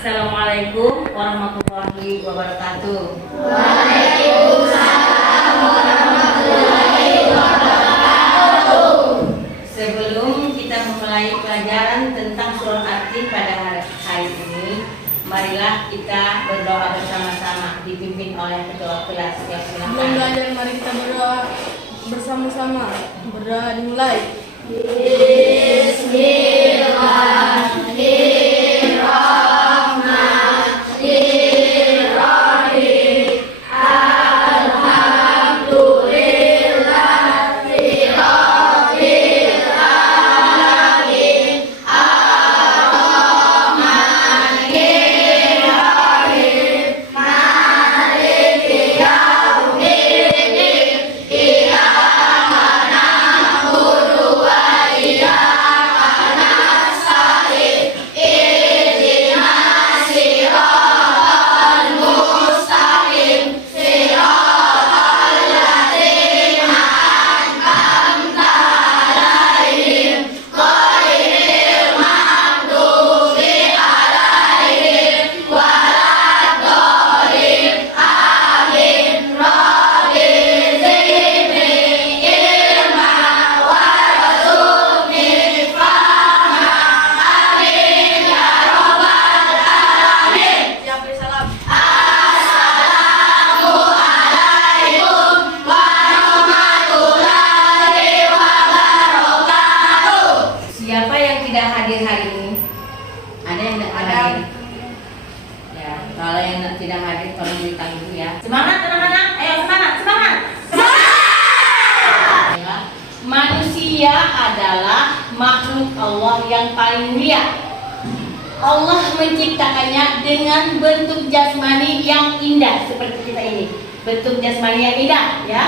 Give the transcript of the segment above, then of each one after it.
Assalamualaikum warahmatullahi wabarakatuh. Waalaikumsalam warahmatullahi wabarakatuh. Sebelum kita memulai pelajaran tentang surah At-Tin pada hari ini, marilah kita berdoa bersama-sama dipimpin oleh ketua kelas. Ya, Sebelum silakan. belajar, mari kita berdoa bersama-sama. Berdoa dimulai. Siapa yang tidak hadir hari ini? Ada yang tidak hadir? Ya, kalau yang tidak hadir tolong beritahu dulu ya. Semangat anak-anak, ayo semangat, semangat. Ya, manusia adalah makhluk Allah yang paling mulia. Allah menciptakannya dengan bentuk jasmani yang indah seperti kita ini. Bentuk jasmani yang indah, ya.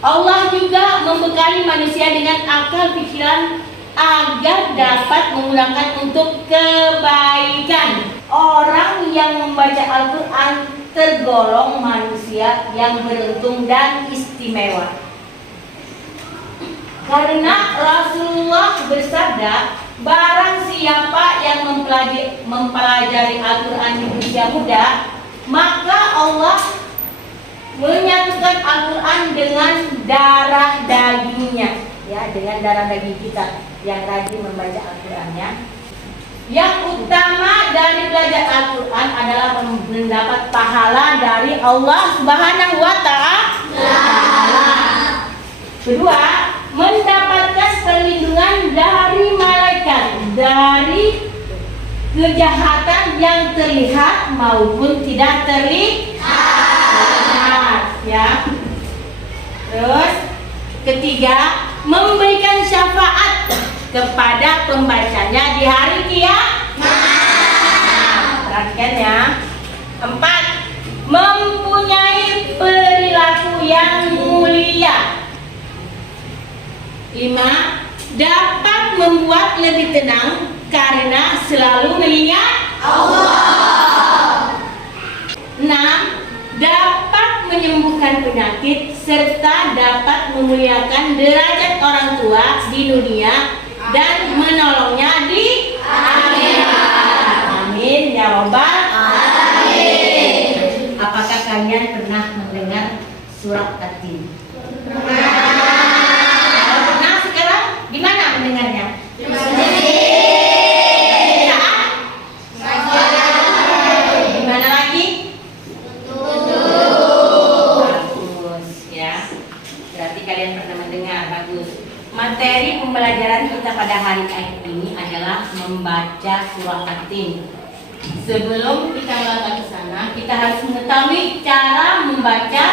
Allah juga membekali manusia dengan akal pikiran agar dapat menggunakan untuk kebaikan. Orang yang membaca Al-Quran tergolong manusia yang beruntung dan istimewa. Karena Rasulullah bersabda, barang siapa yang mempelajari Al-Quran di usia muda, maka Allah menyatukan Al-Quran dengan darah dagingnya, ya, dengan darah daging kita yang rajin membaca Al-Qurannya. Yang utama dari belajar Al-Quran adalah mendapat pahala dari Allah Subhanahu wa Ta'ala. Kedua, mendapatkan perlindungan dari malaikat dari kejahatan yang terlihat maupun tidak terlihat, ya. Terus ketiga, memberikan syafaat kepada pembacanya di hari kiamat. Perhatikan ya. 4, mempunyai perilaku yang mulia. 5, dapat membuat lebih tenang karena selalu mengingat Allah. 6, dapat menyembuhkan penyakit serta dapat memuliakan derajat orang tua di dunia dan menolongnya di akhirat. Amin ya robbal alamin. Apakah kalian pernah mendengar surat At-Tin? Kalau pernah, sekarang di mana mendengarnya? Di mana lagi? Bagus ya. Berarti kalian pernah mendengar, bagus. Materi pembelajaran kita pada hari ini adalah membaca surah At-Tin. Sebelum kita melangkah ke sana, kita harus mengetahui cara membaca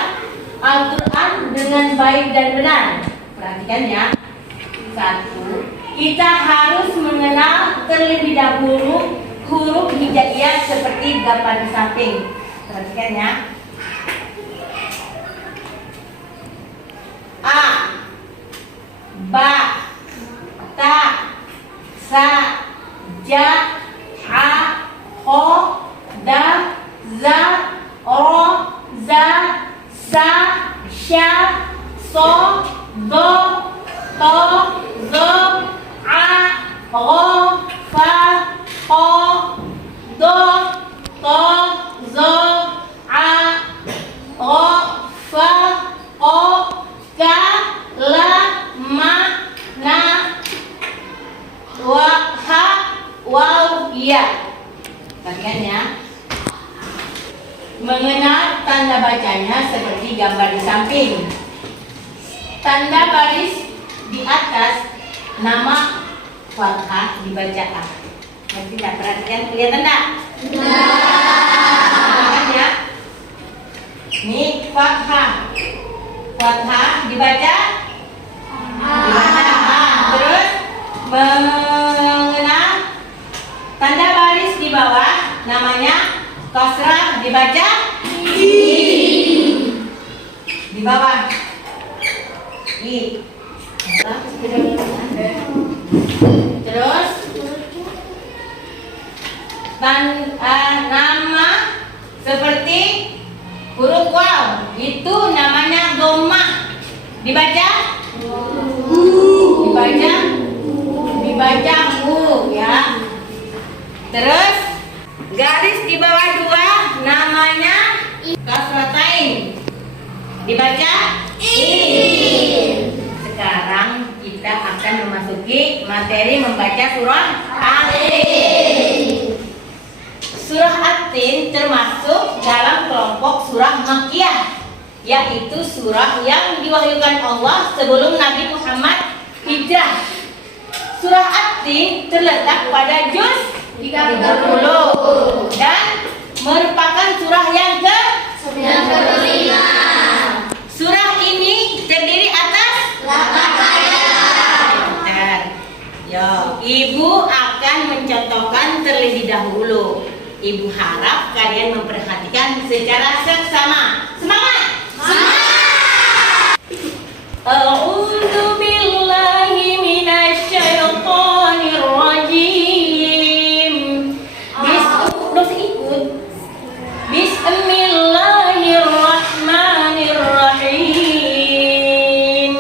Al-Quran dengan baik dan benar. Perhatikan ya. 1, kita harus mengenal terlebih dahulu huruf hijaiyah seperti gambar di samping. Perhatikan ya. A, ba, ta, sa, ja, ha, ho, da, za, ro, za, sa, sya, so, do, to, zo, a, ro, fa, ho, do, Perhatikan ya. Mengenal tanda bacanya seperti gambar di samping. Tanda baris di atas nama fathah dibaca A. Nanti tidak perhatikan, kelihatan enggak? Perhatikan ya. Ini fathah. Fathah dibaca A. Terus mengenal tanda baris di bawah namanya kasrah dibaca di bawah I. Terus nama seperti huruf waw itu namanya dhammah dibaca U ya. Terus garis di bawah dua namanya kasratain dibaca I. Sekarang kita akan memasuki materi membaca surah At-Tin. Surah At-Tin termasuk dalam kelompok surah Makkiyah, yaitu surah yang diwahyukan Allah sebelum Nabi Muhammad hijrah. Surah At-Tin terletak pada juz 30 dan merupakan surah yang ke-95. Surah ini terdiri atas 8 ayat. Yo, Ibu akan mencontohkan terlebih dahulu. Ibu harap kalian memperhatikan secara seksama. Semangat! A'udzu billahi minasyaitonir rajim. Bismillahirrahmanirrahim.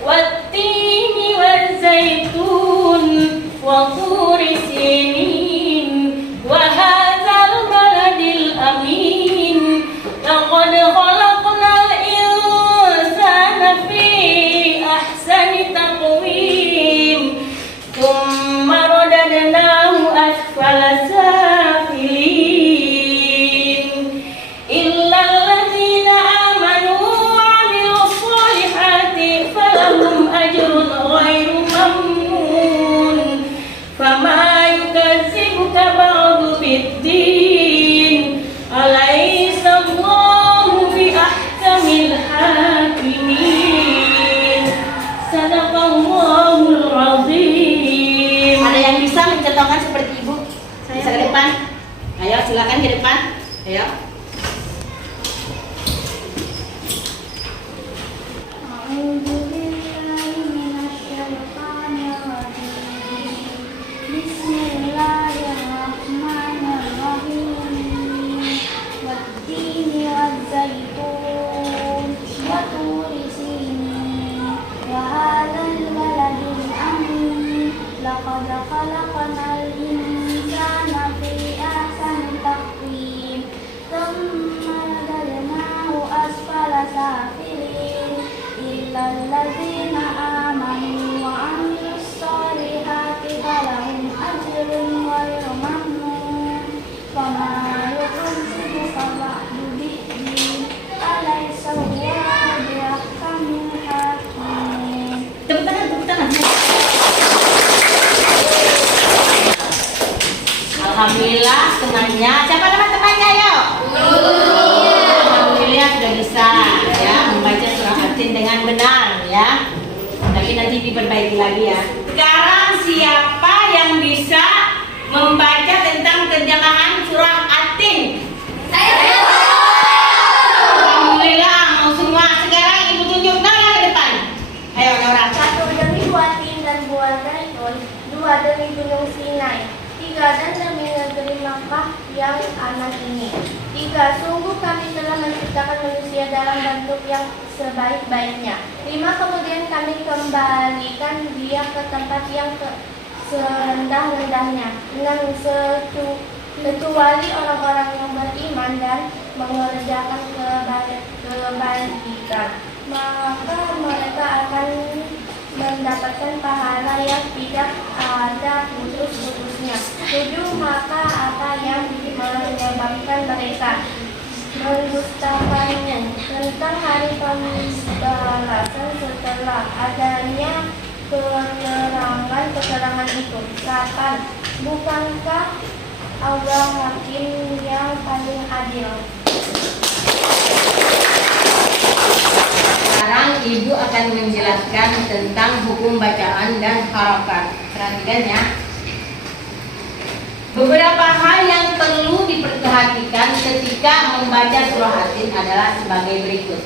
Wattini wazzaitun wa turi sinin wa hadzal baladil amin. Laqad khalaqnal insana fi ahsani taqwim. Tsumma radadnahu asfala safilin. Illal ladzina amanu wa 'amilus solihati falahum ajrun ghairu mamnun. Fama yukazzibuka ba'du biddin. Alaysa Allahu bi ahkamil hakimin. Sadaqallahul azim. Ada yang bisa mencontohkan seperti Ibu? Bisa ke depan. Ayo silakan ke depan. Ayo. A'udzu billahi minasyaitonir rajim. Bismillahirrahmanirrahim. Wattini wazzaitun wa turi sinin wa hadzal baladil amin. Laqad khalaqnal insana fi ahsani taqwim. Tsumma radadnahu asfala safilin. Illal ladzina amanu wa 'amilus solihati falahum ajrun ghairu mamnun. Fama yukazzibuka ba'du biddin. Alaysa Allahu bi ahkamil hakimin. Tepuk tangan, tepuk tangan. Alhamdulillah temannya. Siapa nama temannya, yo? Alhamdulillah sudah bisa ya membaca surah At-Tin dengan benar ya. Tapi nanti diperbaiki lagi ya. Sekarang siapa yang bisa membaca tentang terjemahan surah At-Tin? Alhamdulillah mau semua. Sekarang Ibu tunjuk Nora ke depan. Ayo Nora. 1 demi Watin dan buah zaitun, 2 demi Gunung Sinai, 3 dan demi negeri Makkah yang aman ini. 3. Sungguh kami telah menciptakan manusia dalam bentuk yang sebaik-baiknya. 5. Kemudian kami kembalikan dia ke tempat yang serendah-rendahnya. 6. Kecuali orang-orang yang beriman dan mengerjakan kebajikan, maka mereka akan mendapatkan pahala yang tidak ada putus-putusnya. 7. Maka apa yang menyebabkan mereka mendustakannya tentang hari pembalasan setelah adanya keterangan itu. 8. Bukankah Allah hakim yang paling adil? Sekarang ibu akan menjelaskan tentang hukum bacaan dan harokat. Perhatikan ya. Beberapa hal yang perlu diperhatikan ketika membaca surah Yasin adalah sebagai berikut.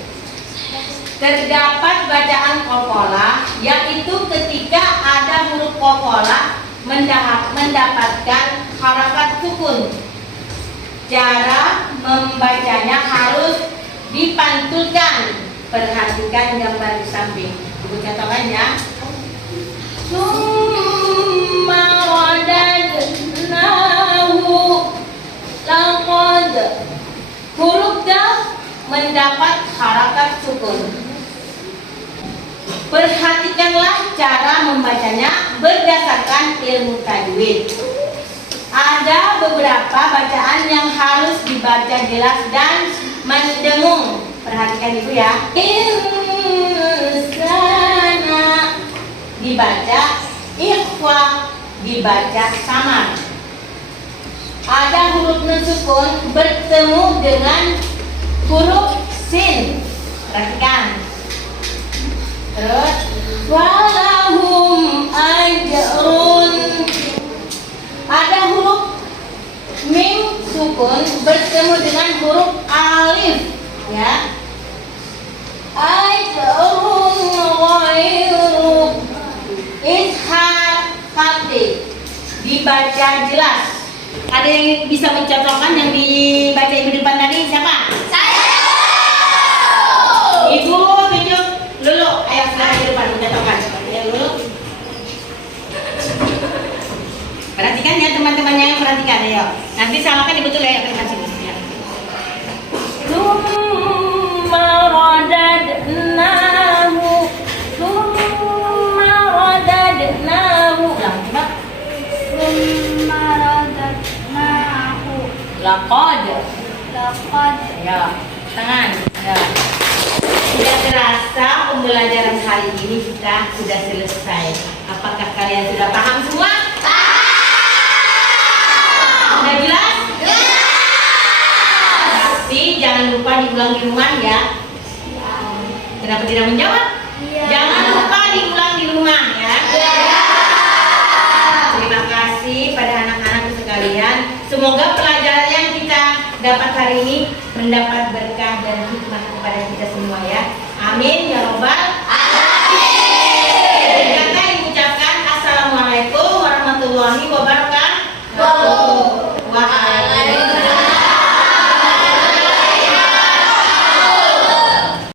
Terdapat bacaan qalqalah, yaitu ketika ada huruf qalqalah mendapatkan harakat sukun. Cara membacanya harus dipantulkan. Perhatikan gambar di samping. Ibu contohkan ya. Summa radadnahu laqad. Huruf dal mendapat harakat sukun. Perhatikanlah cara membacanya berdasarkan ilmu tajwid. Ada beberapa bacaan yang harus dibaca jelas dan mendengung. Perhatikan ibu ya. Insana dibaca ikhfa, dibaca samar. Ada huruf nun sukun bertemu dengan huruf sin. Perhatikan. Terus walahum ajrun. Ada huruf mim sukun bertemu dengan huruf alif, ya. Ajrun ghairu ishar khati, dibaca jelas. Ada yang bisa mencontohkan yang dibaca ibu di depan tadi? Siapa? Saya. Ibu tunjuk Lulu. Ayo sekarang di depan mencontohkan. Ya Lulu. Perhatikan ya teman-temannya yang perhatikan, ayo. Nanti samakan ibu tuh ya ke depan sini. Summa radadnahu. Summa radadnahu. Ulang coba. Summa radadnahu Laqad. laqad. Ya, tangan. Ya. Tidak terasa pembelajaran hari ini kita sudah selesai. Apakah kalian sudah paham semua? Sudah jelas? Tapi jangan lupa diulang di rumah ya. Kenapa tidak menjawab? Jangan lupa diulang di rumah ya. Terima kasih pada anak-anak sekalian. Semoga pelajaran yang kita dapat hari ini mendapat berkah dan hikmah kepada kita semua ya. Amin ya robbal alamin. Kata yang mengucapkan assalamualaikum warahmatullahi wabarakatuh.